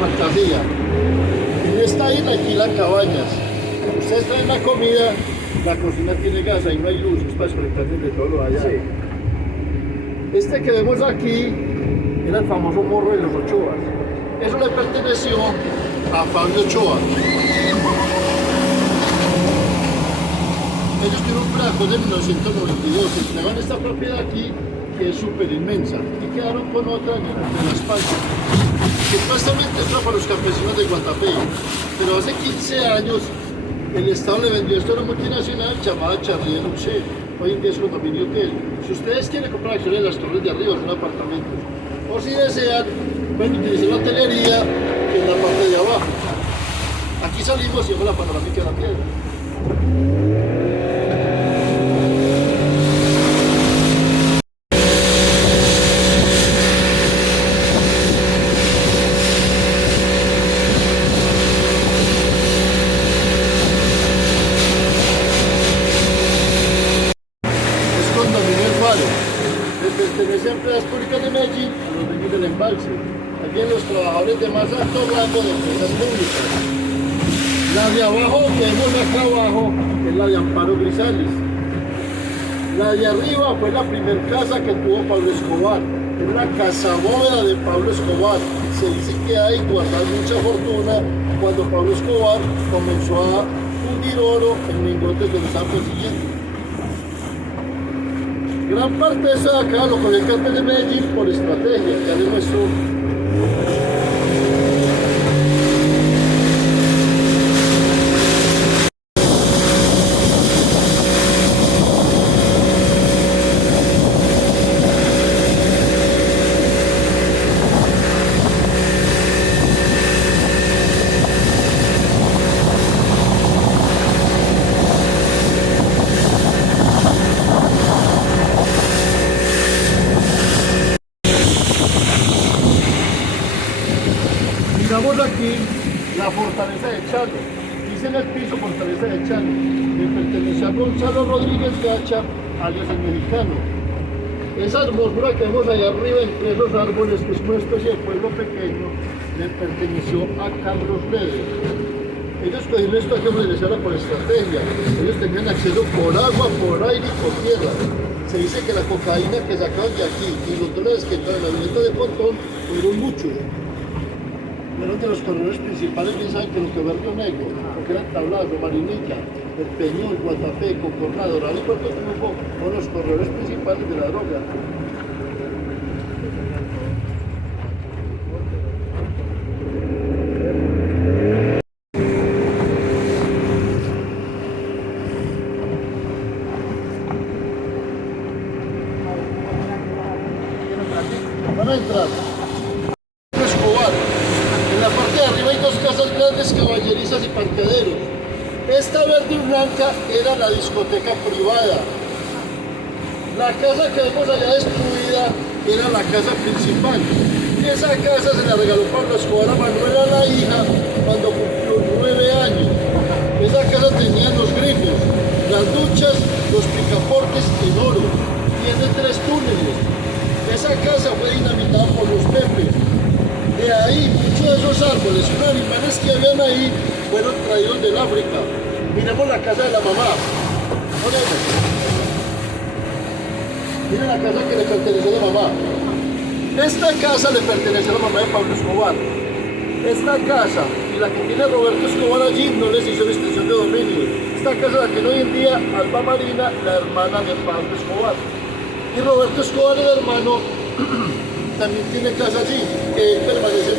fantasía. En esta isla alquilan cabañas. Ustedes traen la comida, la cocina tiene gas, ahí no hay luz, es para desconectar de todo lo allá. Sí. Este que vemos aquí era el famoso morro de los Ochoas. Eso le perteneció a Fabio Ochoa. Ellos tuvieron un plan de 1992, entregaron esta propiedad aquí, que es súper inmensa, y quedaron con otra en Las Palmas. Supuestamente esto era para los campesinos de Guatapé, pero hace 15 años el Estado le vendió esto a una multinacional llamada Charlie Luxe. Hoy en día es condominio hotel. Si ustedes quieren comprar acciones en las torres de arriba, son apartamentos. O si desean, pueden utilizar la hotelería en la parte de abajo. Aquí salimos y vemos la panorámica de la piedra. Le pertenece a empresas públicas de Medellín, a los dueños del embalse. También los trabajadores de más alto rango de empresas públicas. La de abajo, que vemos acá abajo, es la de Amparo Grisales. La de arriba fue la primera casa que tuvo Pablo Escobar. Era una casa bóveda de Pablo Escobar. Se dice que hay guardar mucha fortuna cuando Pablo Escobar comenzó a fundir oro en lingotes que lo estaban consiguiendo. Gran parte de eso de acá lo cogió el cartel de Medellín por estrategia, ya les muestro. Miramos aquí la fortaleza de Chalo. Dice en el piso fortaleza de Chalo. Le perteneció a Gonzalo Rodríguez Gacha, alias el mexicano. Esa hermosura que vemos allá arriba entre esos árboles, que es una especie de pueblo pequeño, le perteneció a Carlos Leder. Ellos cogieron esto aquí por estrategia. Ellos tenían acceso por agua, por aire y por tierra. Se dice que la cocaína que sacaban de aquí y los dólares que entraron en la avioneta de Pontón fueron muchos. Fueron de los corredores principales, bien saben que los que Río Negro, porque eran Tablado, Marinilla, El Peñón, Guatapé, Concornado, Doral y Puerto Triunfo, fueron los corredores principales de la droga. Van a entrar. Escobar. En la parte de arriba hay dos casas grandes, caballerizas y parqueaderos. Esta verde y blanca era la discoteca privada. La casa que vemos allá destruida era la casa principal. Y esa casa se la regaló Pablo Escobar a Manuela, la hija, cuando cumplió 9 años. Esa casa tenía los grifos, las duchas, los picaportes en oro. Tiene 3 túneles. Esa casa fue dinamitada por los Pepes. De ahí, muchos de esos árboles, unos animales que habían ahí, fueron traídos del África. Miremos la casa de la mamá. Miren la casa que le pertenece a la mamá. Esta casa le pertenece a la mamá de Pablo Escobar. Esta casa y la que tiene Roberto Escobar allí no les hizo la extensión de dominio. Esta casa la tiene hoy en día Alba Marina, la hermana de Pablo Escobar. Y Roberto Escobar, el hermano, también tiene casa allí, que permanece